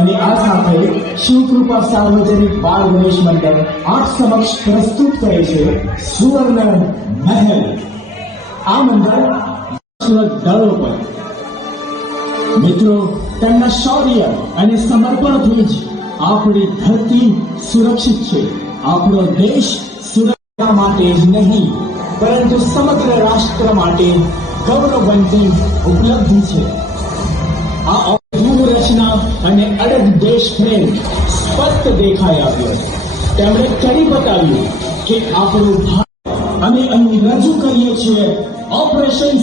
અને આ સાથે શિવકૃપા સાર્વજનિક બાળ ગણેશ મંડળ આપ સમક્ષ પ્રસ્તુત કરે છે સુવર્ણ મહેલ. આ મંડળ દળો પર મિત્રો તેમના શૌર્ય અને સમર્પણથી જ આપણી ધરતી સુરક્ષિત છે. આપણો દેશ સુરક્ષા માટે જ નહીં પરંતુ સમગ્ર રાષ્ટ્ર માટે ગૌરવવંતી ઉપલબ્ધિ છે. આ રચના અને અડગ દેશ પ્રેમ સ્પષ્ટ દેખાઈ આવ્યો. તેમણે કરી બતાવ્યું કે આપણું ભારત અમે અહીં રજૂ કરીએ છીએ ઓપરેશન